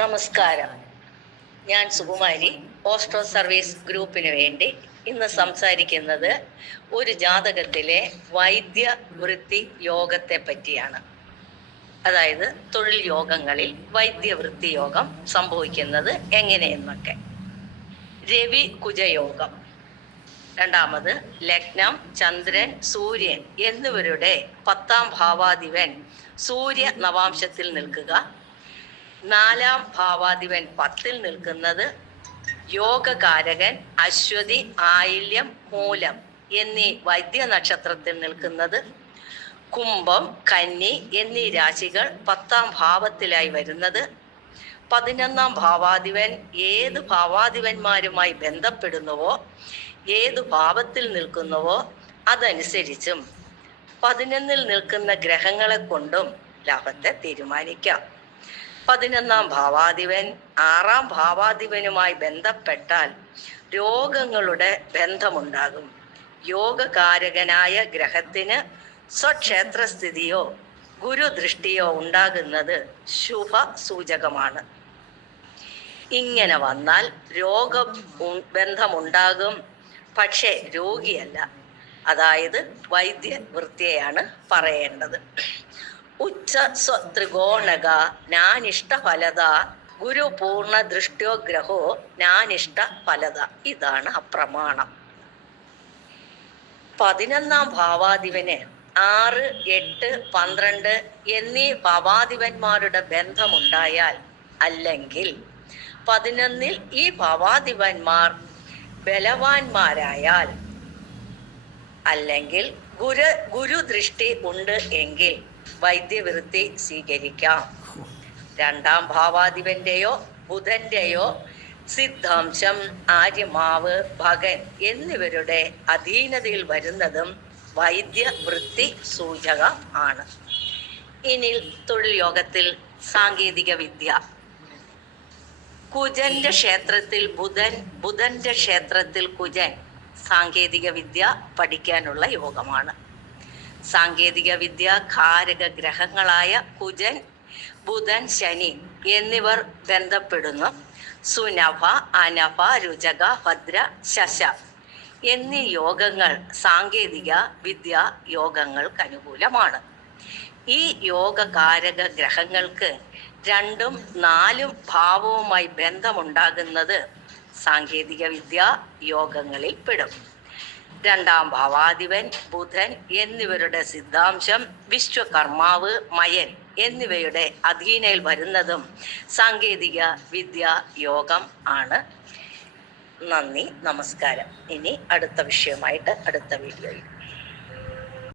നമസ്കാരം. ഞാൻ Sukumari, postal service ഗ്രൂപ്പിന് വേണ്ടി ഇന്ന് സംസാരിക്കുന്നത് ഒരു ജാതകത്തിലെ വൈദ്യവൃത്തി യോഗത്തെ പറ്റിയാണ്. അതായത് തൊഴിൽ യോഗങ്ങളിൽ വൈദ്യവൃത്തി യോഗം സംഭവിക്കുന്നത് എങ്ങനെയെന്നൊക്കെ. രവി കുജയോഗം, രണ്ടാമത് ലഗ്നം, ചന്ദ്രൻ, സൂര്യൻ എന്നിവരുടെ 10ാം ഭാവാധിപൻ സൂര്യ നവാംശത്തിൽ നിൽക്കുക, 4ാം ഭാവാധിപൻ 10ൽ നിൽക്കുന്നത്, യോഗകാരകൻ അശ്വതി, ആയില്യം, മൂലം എന്നീ വൈദ്യ നക്ഷത്രത്തിൽ നിൽക്കുന്നത്, കുംഭം, കന്നി എന്നീ രാശികൾ 10ാം ഭാവത്തിലായി വരുന്നത്, 11ാം ഭാവാധിപൻ ഏത് ഭാവാധിപന്മാരുമായി ബന്ധപ്പെടുന്നുവോ, ഏത് ഭാവത്തിൽ നിൽക്കുന്നുവോ അതനുസരിച്ചും 11ൽ നിൽക്കുന്ന ഗ്രഹങ്ങളെ കൊണ്ടും ലാഭത്തെ തീരുമാനിക്കാം. 11ാം ഭാവാധിപൻ 6ാം ഭാവാധിപനുമായി ബന്ധപ്പെട്ടാൽ രോഗങ്ങളുടെ ബന്ധമുണ്ടാകും. യോഗകാരകനായ ഗ്രഹത്തിന് സ്വക്ഷേത്രസ്ഥിതിയോ ഗുരുദൃഷ്ടിയോ ഉണ്ടാകുന്നത് ശുഭ സൂചകമാണ്. ഇങ്ങനെ വന്നാൽ ബന്ധമുണ്ടാകും, പക്ഷേ രോഗിയല്ല. അതായത് വൈദ്യവൃത്തിയെയാണ് പറയേണ്ടത്. ഉച്ച സ്വത്രികോണക നാനിഷ്ട ഫലത ഗുരു പൂർണ്ണ ദൃഷ്ട്യോഗ്രഹോ നാനിഷ്ട ഫലത. ഇതാണ് അപ്രമാണം. 11ാം ഭാവാധിപന് 6, 8, 12 എന്നീ ഭാവാധിപന്മാരുടെ ബന്ധമുണ്ടായാൽ, അല്ലെങ്കിൽ 11ൽ ഈ ഭാവാധിപന്മാർ ബലവാന്മാരായാൽ, അല്ലെങ്കിൽ ഗുരുദൃഷ്ടി ഉണ്ട് എങ്കിൽ വൈദ്യവൃത്തി സ്വീകരിക്കാം. 2ാം ഭാവാധിപന്റെയോ ബുധന്റെയോ സിദ്ധാംശം ആര്യമാവ്, ഭഗൻ എന്നിവരുടെ അധീനതയിൽ വരുന്നതും വൈദ്യവൃത്തി സൂചകം ആണ്. ഇനി തൊഴിൽ യോഗത്തിൽ സാങ്കേതിക വിദ്യ. കുജന്റെ ക്ഷേത്രത്തിൽ ബുധൻ, ബുധന്റെ ക്ഷേത്രത്തിൽ കുജൻ സാങ്കേതിക വിദ്യ പഠിക്കാനുള്ള യോഗമാണ്. സാങ്കേതിക വിദ്യ കാരക ഗ്രഹങ്ങളായ കുജൻ, ബുധൻ, ശനി എന്നിവർ ബന്ധപ്പെടുന്നു. സുനഭ, അനഭ, രുചക, ഭദ്ര, ശശ എന്നീ യോഗങ്ങൾ സാങ്കേതിക വിദ്യ യോഗങ്ങൾക്ക് അനുകൂലമാണ്. ഈ യോഗകാരക ഗ്രഹങ്ങൾക്ക് 2ഉം 4ഉം ഭാവവുമായി ബന്ധമുണ്ടാകുന്നത് സാങ്കേതിക വിദ്യ യോഗങ്ങളിൽ പെടും. 2ാം ഭാവാധിപൻ ബുധൻ എന്നിവരുടെ സിദ്ധാംശം വിശ്വകർമാവ്, മയൻ എന്നിവയുടെ അധീനയിൽ വരുന്നതും സാങ്കേതിക വിദ്യ യോഗം ആണ്. നന്ദി, നമസ്കാരം. ഇനി അടുത്ത വിഷയമായിട്ട് അടുത്ത വീഡിയോയിൽ.